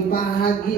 pagi-pagi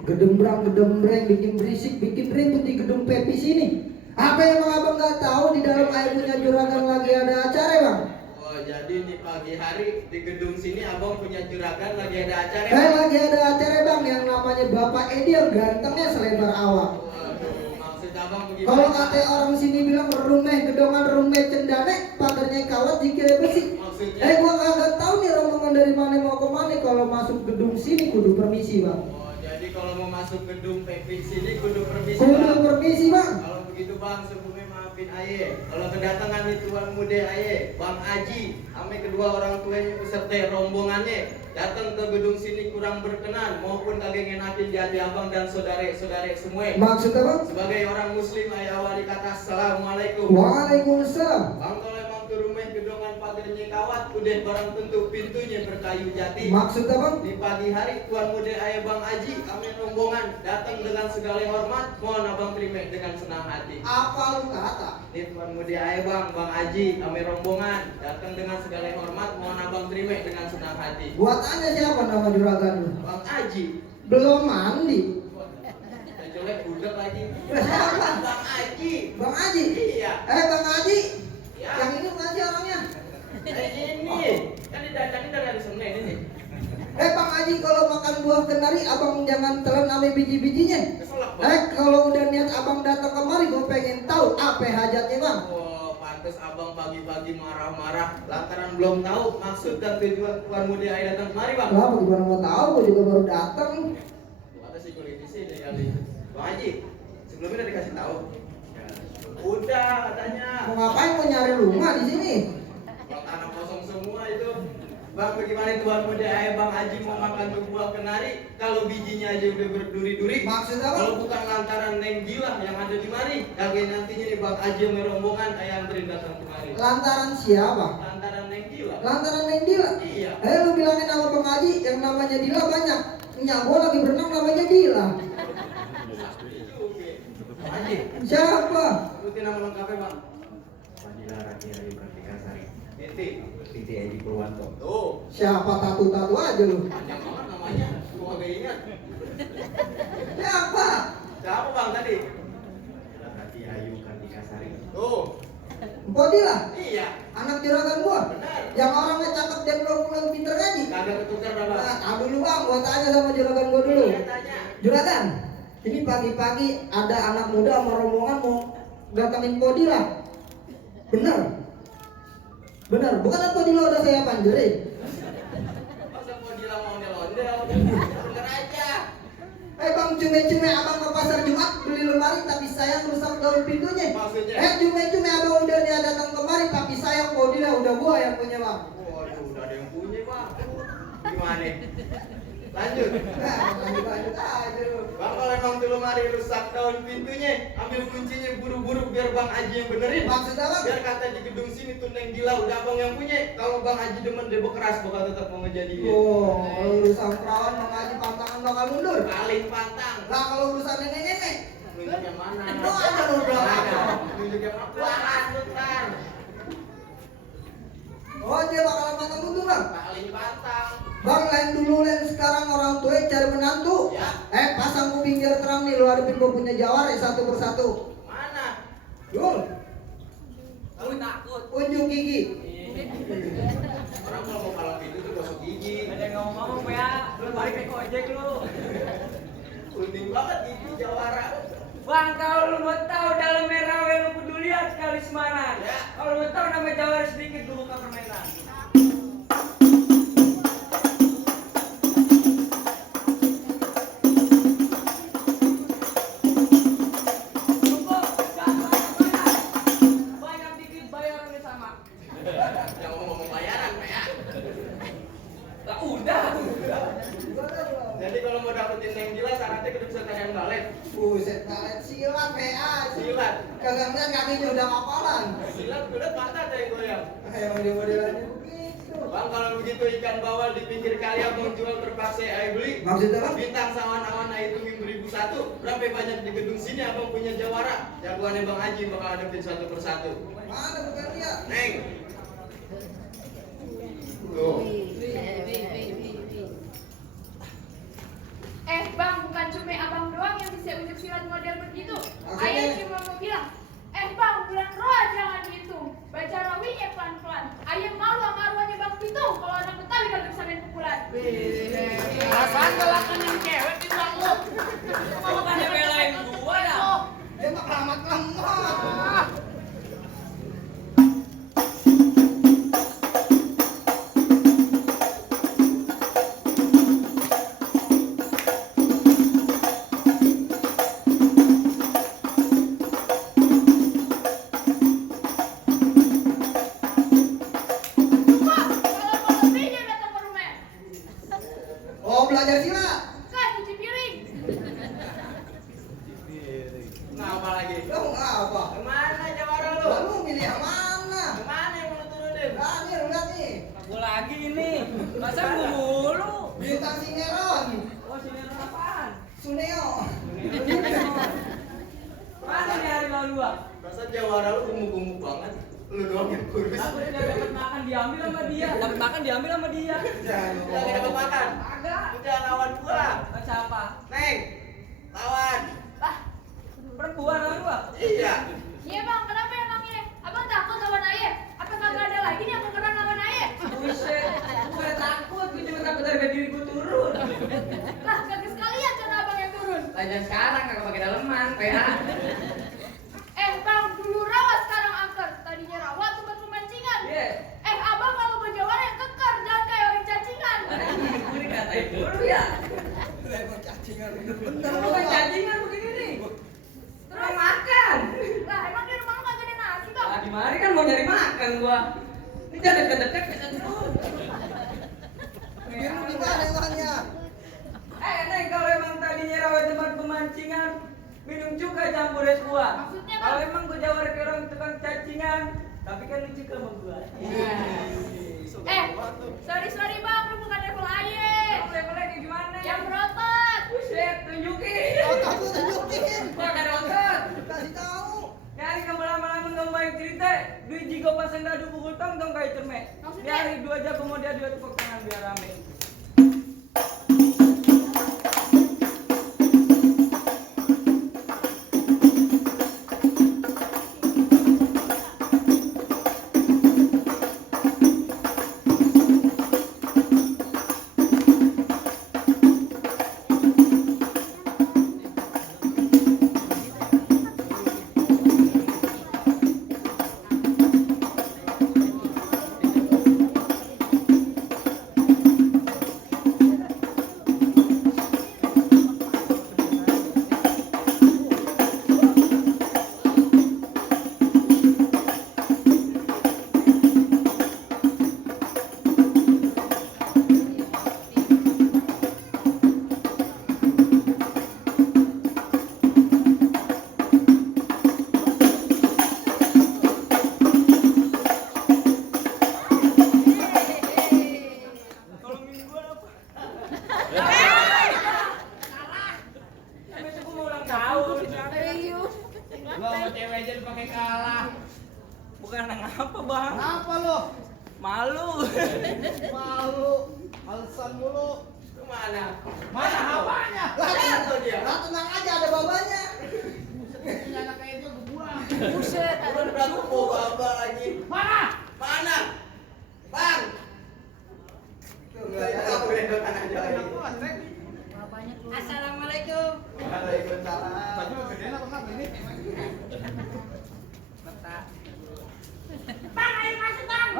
gedembrang-gedembreng, bikin berisik, bikin ribut di gedung Pepi sini. Apa yang abang nggak tahu di dalam air punya juragan lagi ada acara bang? Oh jadi di pagi hari di gedung sini abang punya juragan lagi ada acara? Lagi ada acara bang yang namanya Bapak Edi yang gantengnya selebar awak. Waduh, maksud abang bagaimana? Kalau kata orang sini bilang rumeh gedongan rumeh cendane, pagarnya kawat dikira besi. Maksudnya? Gua kagak tahu nih rombongan dari mana mau ke mana. Kalau masuk gedung sini kudu permisi bang. Oh jadi kalau mau masuk gedung Pepi sini kudu permisi Kudu bang? permisi bang. Kalau begitu bang sebelumnya maafin aye. Kalau kedatangan nih tuan muda aye, Bang Aji, ame kedua orang tuanya beserta rombongannya datang ke gedung sini kurang berkenan maupun kagak ngenakin di hati abang dan saudara-saudara semua. Maksud apa? Sebagai orang muslim aye awali kata assalamualaikum. Waalaikumsalam. Bang kalau emang ke rumah gedongan pagarnya kawat udah barang tentu pintunya berkayu jati. Maksud apa? Di pagi hari tuan muda ayah Bang Aji kami rombongan datang dengan segala hormat, mohon abang terima dengan senang hati. Apa lu kata? Di tuan muda ayah Bang Aji kami rombongan datang dengan segala hormat, mohon abang terima dengan senang hati. Gua tanya siapa nama juragan lu? Bang Aji. Belum mandi. Jelek budak lagi. Siapa? Bang Aji. Bang Haji? Iya. Bang Haji? Ya. Yang ini bukan sih orangnya? Ini kan didatangi dari Senin ini. Bang Haji kalau makan buah kenari abang jangan telan ame biji-bijinya. Keselak bang. Kalau udah niat abang datang kemari gue pengen tahu apa hajatnya bang. Oh, pantes abang pagi-pagi marah-marah lantaran belum tahu maksud dan tujuan tuan muda ayah datang kemari bang. Lah bagaimana mau tahu, gue juga baru datang. Ada security sih dari kali. Bang Haji, sebelumnya udah dikasih tahu. Udah katanya. Mau ngapain, mau nyari rumah di sini? Kalau tanah kosong semua itu. Bang, bagaimana tuan muda ayah Bang Haji mau makan tuh buah kenari kalau bijinya aja udah berduri-duri? Maksud apa? Kalau bukan lantaran Neng Gila yang ada di mari, kagak nantinya nih Bang Haji yang rombongan ayah anterin datang kemari. Lantaran siapa? Lantaran Neng Gila. Lantaran Neng Dila? Iya. Lu bilangin nama Bang Haji yang namanya Dila banyak. Nyak gua lagi berenang namanya Dila. Bang Haji, Siapa? sebutin nama lengkapnya Bang. Fadila Rakyat Ayu Kartika Sari. Titi Edi Purwanto. Tuh, Siapa tatu-tatu aja lu? panjang banget namanya. Gua kagak ingat. Siapa? Siapa Bang tadi? Rakyat Ayu Kartika Sari. Tuh, Empok Dila? iya. Anak juragan gua? Benar. Yang orangnya cakep dan belum pinter ngaji? Kagak ketukar Bang. Nah, dulu bang, gua tanya sama juragan gua dulu. Iya, tanya. Juragan, ini pagi-pagi ada anak muda sama rombongan mau datangin Podila. Bener? Bener, bukan Podila udah saya panjerin. Masa mau bilang mau ondel-ondel? Bener aja. Bang, cume-cume abang ke pasar Jumat beli lemari tapi sayang rusak daun pintunya. Maksudnya? Cume-cume abang udah dia datang kemari tapi sayang Podila udah gua yang punya bang. Waduh, udah ada yang punya Bang. Gimana? Lanjut. Nah, lanjut aja lu. Bang, kalau emang tuh lemari rusak daun pintunya, ambil kuncinya buru-buru biar Bang Haji yang benerin. Maksud apa? Biar kata di gedung sini tuh Neng Gila udah abang yang punya. Kalau Bang Haji demen dia keras bakal tetap mau ngejadiin. Oh, kalau urusan perawan mengaji pantangan bakal mundur. Paling pantang. Lah kalau urusan nenek-nenek, Nunjuk yang mana? Oh, ada lu bilang Ada. apa? Nunjuk yang mana? Wah, bentar. oh dia bakalan pantang mundur bang. Paling pantang. Bang, lain dulu lain sekarang orang tua cari menantu. Ya. Pasang kuping biar terang nih, lu hadapin gua punya jawara satu persatu. Mana? Yul, Kamu takut. unjuk gigi. Orang kalau mau kalau pintu tuh gosok gigi. Ada yang ngomong ya, lu balik ke ojek lu. Penting banget gigi jawara. Bang, kalau lu mau tahu dalam rawe lu kudu lihat sekali Semarang. Ya. Kalau lu tahu nama Jawara sedikit dulu ke permainan. Banyak dikit bayarannya sama. Yang ngomong bayaran, Pak ya. Lah udah. Jadi kalau mau dapetin yang jelas syaratnya kudu bisa yang balet. Buset, karet silat PA. Silat. Kagak ngeliat kakinya udah kapalan. Silat udah patah ada yang goyang. Emang dia modelannya begitu. Bang, kalau begitu ikan bawal di pinggir kali abang jual terpaksa ayo beli. Maksudnya apa? Bintang sawan-awan itu 1001. Berapa banyak di gedung sini abang punya jawara? Jagoannya Bang Haji bakal hadapin satu persatu. Mana bukan dia? Neng. Tuh. Oh, belajar sila. Kan cuci piring. Kenapa lagi? Lo apa? Kemana jawara lu? Lalu milih yang mana? Kemana yang mau turunin? Nah, nih lu lihat nih. Aku lagi ini. Masa gua mulu? Bintang Sinero lagi. Oh, sini apaan? Suneo. Mana nih hari lalu gua? Perasaan jawara lu gemuk-gemuk banget. Lu doang yang kurus. Aku udah dapat makan diambil sama dia. Dapat makan diambil sama dia. Udah gak dapat makan. Agak. Udah lawan gua lah. Siapa? Neng, lawan. Lah, Perempuan lawan gua. Iya. iya bang, kenapa emangnya? Abang takut lawan ayah? Apa kagak ada lagi nih yang kekeran lawan ayah? Buset, gue udah takut, gue cuma takut harga diri gue turun. Lah, kagak sekalian cara abang yang turun. Lajan sekarang kagak pakai daleman, PH. Bang, dulu rawa sekarang angker. Tadinya rawa tempat pemancingan. Iya. Abang kalau berjawara yang keker, jangan kayak orang cacingan. Gue dikatain dulu ya. Bener Lu kan cacingan begini nih. Terus makan. Lah, emang di rumah lu kagak ada nasi bang? Nah, di mari kan mau nyari makan gua. Ini jangan deket-deket kita terus. Biar lu gimana emangnya? Neng, kalau emang tadinya rawa tempat pemancingan, minum juga campur es buah. Maksudnya, Bang? Kalau emang gua jawar ke orang tukang cacingan, tapi kan lucu sama gua. Sorry bang, lu bukan level ayah. Kamu levelnya kayak gimana? Yang berotot. Buset, tunjukin. Otak lu tunjukin. Gua gak ada otot. Kasih tahu. Nyari kamu lama-lama kamu banyak cerita. Duit jigo pasang dadu pukul tong kayak cermek. Maksudnya? Nyari 2 jam kemudian 2 tepuk tangan biar rame. Tolongin gua apa? Besok gua mau ulang tahun. Gua sama cewek aja pakai kalah. Bukan ngapa, Bang? Apa lo? Malu. Malu. Alasan mulu. Kemana? Mana apanya? Jatuh dia. Lah tenang aja ada babanya. Buset, Lu berapa bawa lagi? Mana? Mana? Bang. Enggak ya, aku rendokan aja lagi. Assalamualaikum. Waalaikumsalam. Bang, ayo masuk bang.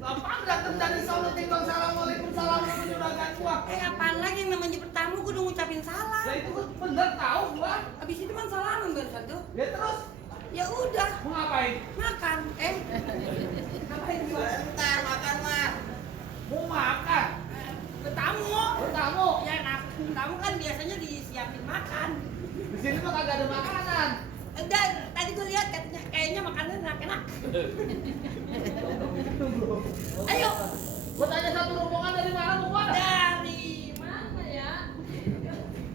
Apaan datang dari Solo timbang assalamualaikum salam menyurahkan uang. Apaan lagi yang namanya bertamu gue udah ngucapin salam. Lah itu bener tahu gua. Habis itu kan salaman barusan tuh. Ya terus Ya udah, mau ngapain? makan. Ngapain gua? Bentar makan mah. Mau makan. Bertamu. Bertamu. Ya, nah, tamu kan biasanya disiapin makan. Di sini mah kagak ada makanan. Udah, tadi gue lihat katanya kayaknya makanannya enak-enak. Ayo, Gua tanya satu rombongan dari mana mau gua? dari mana ya?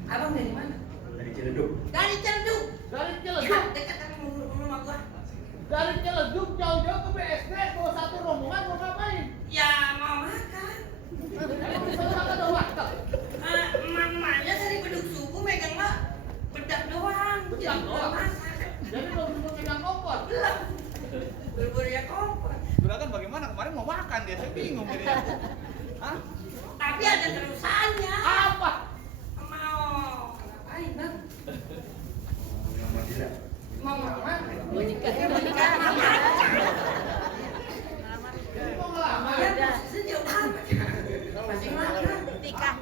Abang dari mana? Dari Ciledug. Dari Ciledug. Dari Ya, Ciledug. dekat sama rumah gua. Dari Ciledug jauh-jauh ke BSD bawa satu rombongan mau ngapain? Ya, mau makan. Emang di sana kagak ada warteg. Emak-emaknya dari beduk suku megang mah bedak doang. Bedak doang? Masak. Jadi belum megang kompor. Belum. Berburu ya kompor. Juragan bagaimana kemarin mau makan dia, saya bingung ini. Hah? Tapi ada terusannya. Apa? Mau ngapain bang? Madura. Mau ngelamar? Mau nikah? Mau nikah? Jadi mau ngelamar? Ya, sejauh amat. Masih ngelamar. Nikah.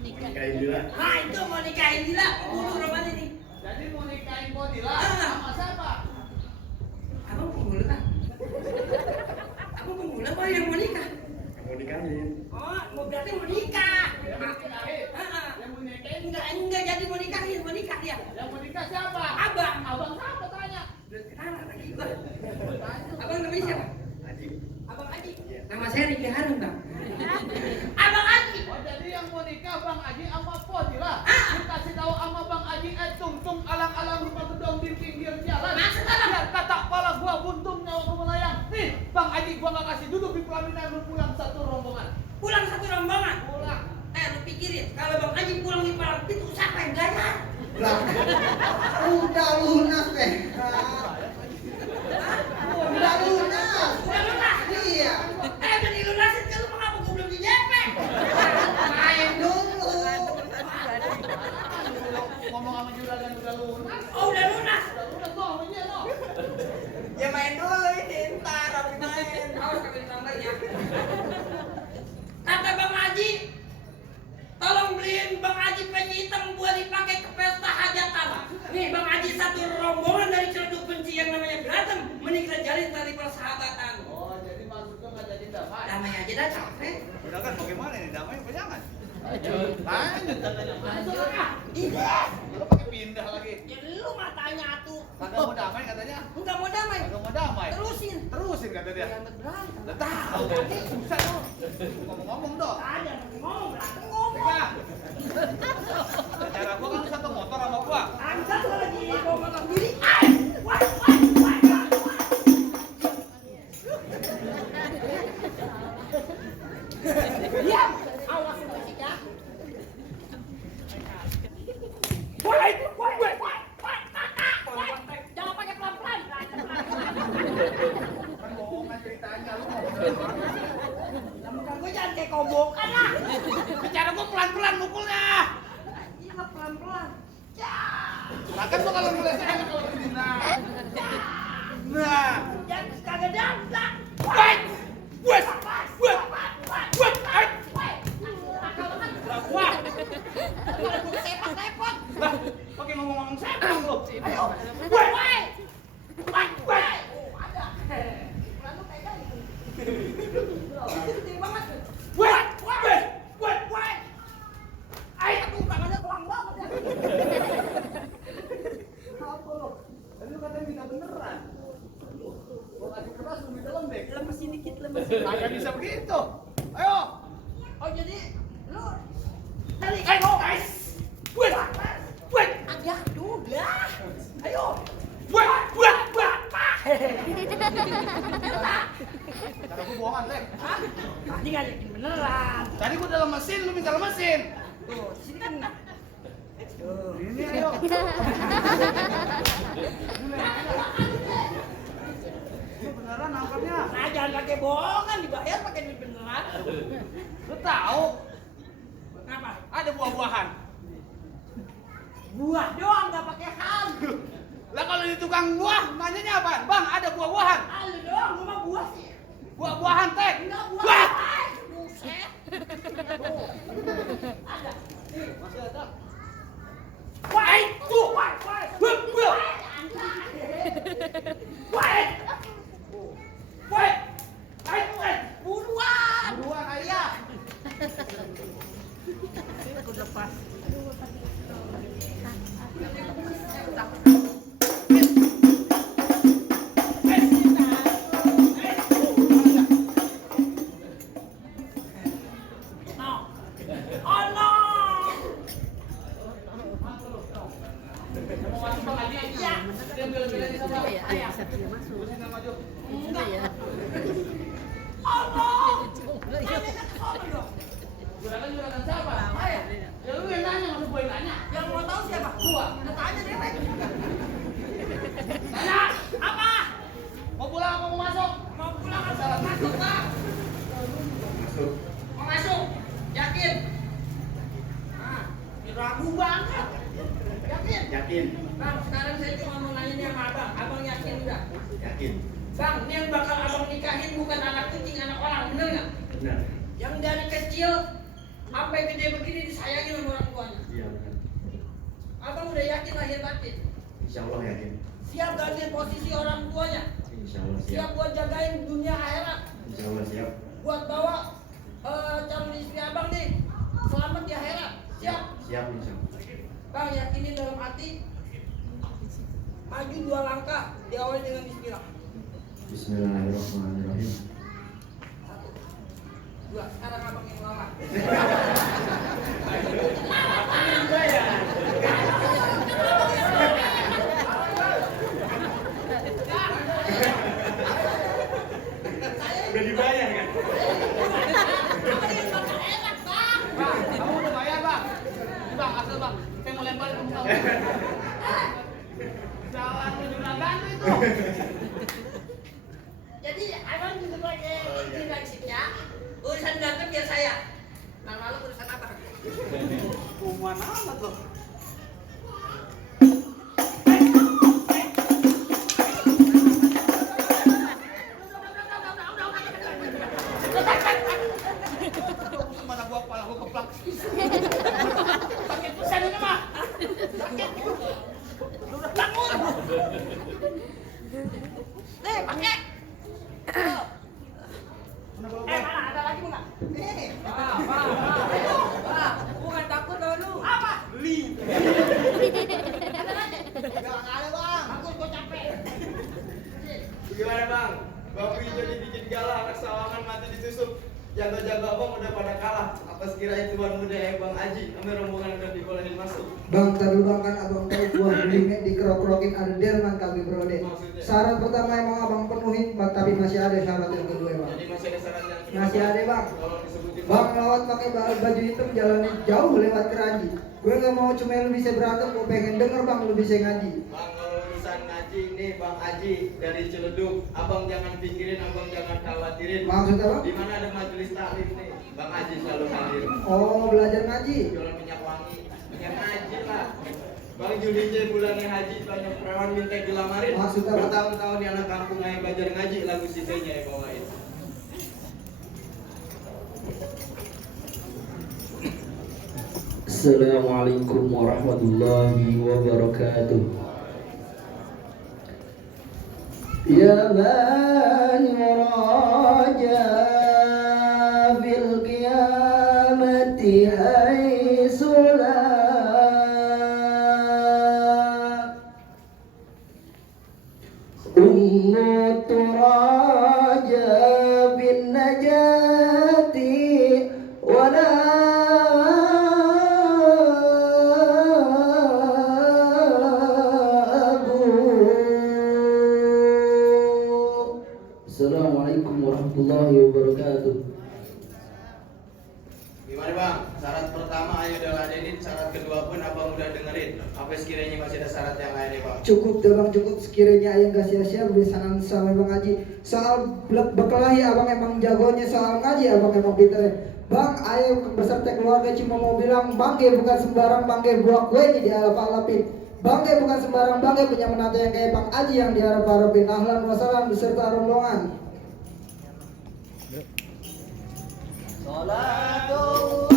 Nikahin Dila. Nah itu mau nikahin Dila. Bulu roman ini. Jadi mau nikahin Bodila sama siapa? Abang penggula kan? Abang penggula apa yang mau nikah? Mau nikahin. Oh, mau berarti mau nikah. Yang mau nikahin. Heeh. Yang mau nikahin. Enggak jadi mau nikahin, mau nikah dia. Yang mau nikah siapa? Abang. Abang siapa tanya? Kenapa lagi gua? Abang namanya siapa? Haji. Abang Aji. Nama saya Riki Harun, Bang. Abang Aji. Oh jadi yang mau nikah Bang Aji sama Fadila. Dikasih tahu sama Bang Aji tung alang-alang rumah gedong di pinggir jalan. Maksud apa? Biar kata kepala gua buntung nyawa gua melayang. Nih Bang Aji gua nggak kasih duduk di pelaminan lu pulang satu rombongan. Pulang satu rombongan. Pulang. Lu pikirin, kalau Bang Aji pulang di palang pintu siapa yang bayar? Lah, udah lunas deh. Udah lunas. Udah lunas. Iya. Udah dilunasin kan lu mengapa gua belum di JP? Main dulu. Ngomong sama juragan udah lunas. Oh, udah lunas. Udah lunas dong sama dia no. Ya main dulu ini, ntar habis main. Awas kagak ditambahin ya. Kata Bang Haji, tolong beliin Bang Haji peci hitam buat dipakai ke pesta hajatan. Nih Bang Haji satu rombongan dari Ciledug benci yang namanya berantem, mending kita jalin tali persahabatan. Oh jadi maksudnya nggak jadi damai. Damai aja dah capek. Udah kan bagaimana ini damai apa jangan? Lanjut katanya. Masuk ah. Ini. Lu pakai pindah lagi. Ya lu matanya tuh. Kagak mau damai katanya. Enggak mau damai. Kagak mau damai. Terusin kata dia. jangan berantem. Udah tahu. Susah lu. Ngomong-ngomong dong. Ada ngomong berantem ngomong. Pegang. Cara gua kan lu satu motor sama gua. Angkat lagi mau makan diri. Wah. Diam. Awas musik ya. Jangan pakai pelan-pelan. Kan bohongan ceritanya lu. Muka gue jangan kayak kobokan lah. Bicara gua pelan-pelan mukulnya. Iya pelan-pelan. Nah kan gua kalau ngelesnya enak kalau begini. Nah. Jangan kagak dansa. Wait. Wait. Wait. Wait. Wah. Sepot-sepot. Lah, pakai ngomong-ngomong sepak lu. Ayo. Woi. Woi. Oh, ada. Pelan tuh kayak gitu. Gede banget. Wait. Wait. Wait. Woi. Ayo tuh tangannya pelang banget ya. Apa lu? Tadi lu katanya minta beneran. Gua kasih keras lu minta lembek. Lemesin dikit, Kagak bisa begitu. Ayo. Oh jadi lu tadi Ayo, guys. Wait. Wait. agak juga. Ayo. Wait. Wait. Wait. Cara gua bohongan, Teng. Hah? Tadi ngajakin beneran. Tadi gua dalam mesin, lu minta lemesin. Tuh, di sini kan. Ini ayo. Ini beneran nangkapnya. Nah, jangan pakai bohongan, dibayar pakai duit beneran. Lu tahu Kenapa? ada buah-buahan. Buah doang nggak pakai ham. Lah kalau di tukang buah nanyanya apa? Bang, ada buah-buahan. Lu doang, gua mah buah sih. Buah-buahan, Teng. Enggak buah. Wah. Buset. Ada. Masih ada. Wah, tuh. Wah. Wah. Wah. Wah. Woi. Buruan. Buruan ayah. Juragan siapa? Ya lu yang nanya, masa gua yang nanya? Yang mau tahu siapa? Gua. Udah tanya deh, Pak. Tanya. Apa? Mau pulang apa mau masuk? Mau pulang atau masuk, Pak? Masuk. Mau masuk? Yakin? Ah, ini ragu banget. Yakin? Yakin. Bang, sekarang saya cuma mau nanya nih sama abang. Abang yakin udah? Yakin. Bang, ini yang bakal abang nikahin bukan anak kucing, anak orang, bener nggak? Benar. Yang dari kecil sampai gede begini disayangi sama orang tuanya. Iya benar. Abang udah yakin lahir batin? Insya Allah yakin. Siap gantiin posisi orang tuanya? Insya Allah siap. Siap buat jagain dunia akhirat? Insya Allah siap. Buat bawa calon istri abang nih selamat di akhirat. Siap? Siap insya Allah. Bang yakinin dalam hati. Maju 2 langkah diawali dengan bismillah. Bismillahirrahmanirrahim. 1, 2. Sekarang abang yang lawan. Udah dibayar kan? Bang, kamu udah bayar bang? Ini bang, asal bang, saya mau lempar kamu tahu. Jalan menuju Nagano itu. Jadi abang juga pakai istri langsingnya. Urusan datang biar saya. Nah malam urusan apa? Kuman amat loh. Mana gua kepala gua keplak. Pakai pesan ini mah. Udah bangun. Pakai. Mana Ada lagi mau nggak? Bukan takut tau lu. Apa? beli. Ada lagi? Enggak ada, Bang. Bagus, gua capek. Gimana bang? Bapak jadi bikin galah, anak sawangan mati ditusuk. Jaga-jaga abang udah pada kalah. Apa sekiranya tuan muda Bang Aji, kami rombongan udah dibolehin masuk. Bang, tadi bang kan abang tahu gua belinya dikerok-kerokin ada delman kami brode. Syarat pertama emang abang penuhin, bang, tapi masih ada syarat yang kedua bang. Jadi masih ada syarat yang kedua. Masih ada bang. Kalau disebutin Bang lewat pakai baju hitam jalannya jauh lewat Keranji. Gue nggak mau cuma lu bisa berantem, gue pengen denger bang lu bisa ngaji. Bang, kalau urusan ngaji nih Bang Aji dari Ciledug, abang jangan pikirin, abang jangan khawatirin. Maksudnya bang? Di mana ada majelis taklim nih, Bang Aji selalu hadir. Oh belajar ngaji. Jualan minyak wangi, minyak ngaji lah. Bang Julije bulannya haji, banyak perawan minta dilamarin. Maksudnya apa? Bertahun-tahun di anak kampung aja belajar ngaji, lagu sidenya ya bawain. Assalamualaikum warahmatullahi wabarakatuh. Ya man yuraja fil qiyamati haitsu la ummu turaja bin najati wa la Assalamualaikum warahmatullahi wabarakatuh. Gimana bang? Syarat pertama ayo udah ladenin, syarat kedua pun abang udah dengerin. Apa sekiranya masih ada syarat yang lain nih bang? Cukup deh bang, cukup sekiranya ayah gak sia-sia besanan sama bang ngaji. Soal berkelahi abang emang jagonya, soal ngaji abang emang pinter. Bang, ayah beserta keluarga cuma mau bilang bangke bukan sembarang bangke buah kue ini dialap-alapin. Bangke bukan sembarang bangke punya menantu yang kayak Bang Aji yang diharap-harapin. Ahlan wassalam beserta rombongan. Salatullah